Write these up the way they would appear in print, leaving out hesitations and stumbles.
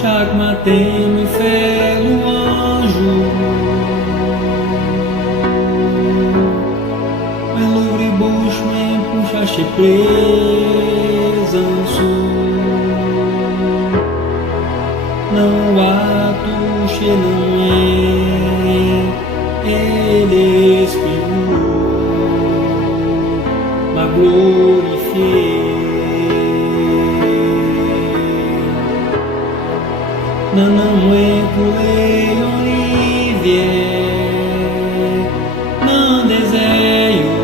chaque matin me fait louange. Me louvre e bucho, me puxa che presenço. Não há tuxe, não é ele espírito, ma glorifié. Não é culei olivier, não desejo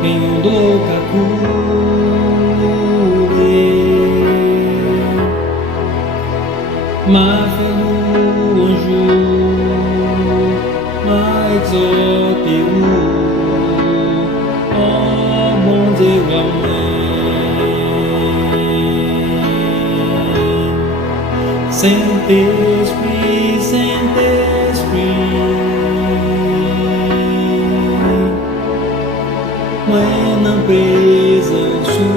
quem o do cacure, ma felu anjo, ma exote oh bon Deus amém. Saint-Esprit, Saint-Esprit, moi na presença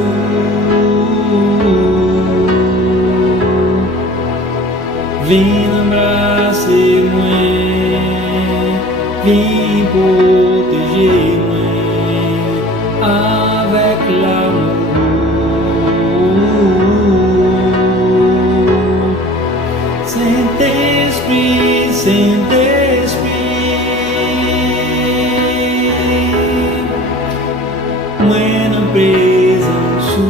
vim abraçar-me, vim proteger-me avec l'amour. Saint-Esprit, Saint-Esprit, moi na presença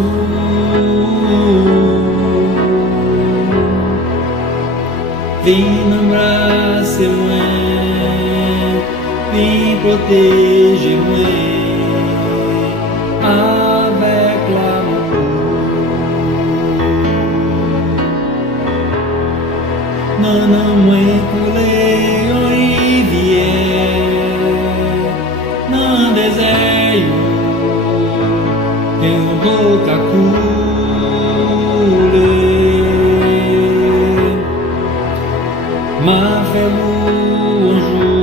vim abraçar-me, vim proteger-me avec l'amour. Não me culei olivier, não desejo eu vou cacule, ma felu anjo,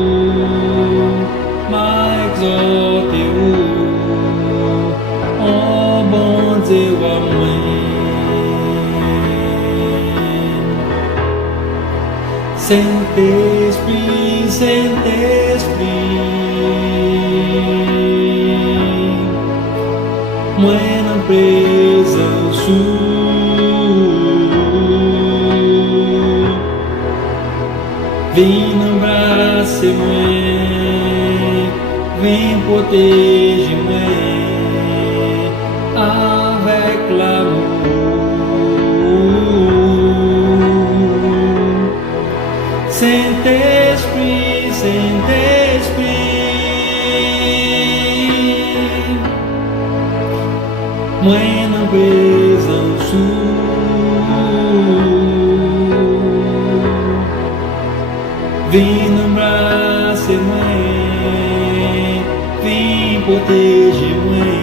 ma exote oh bon Deus amém. Saint-Esprit, Saint-Esprit, moi na presença vim abraçar-me, vim proteger-me avec l'amour. Saint-Esprit, Saint-Esprit, moi na presença vim abraçar-me, vim proteger-me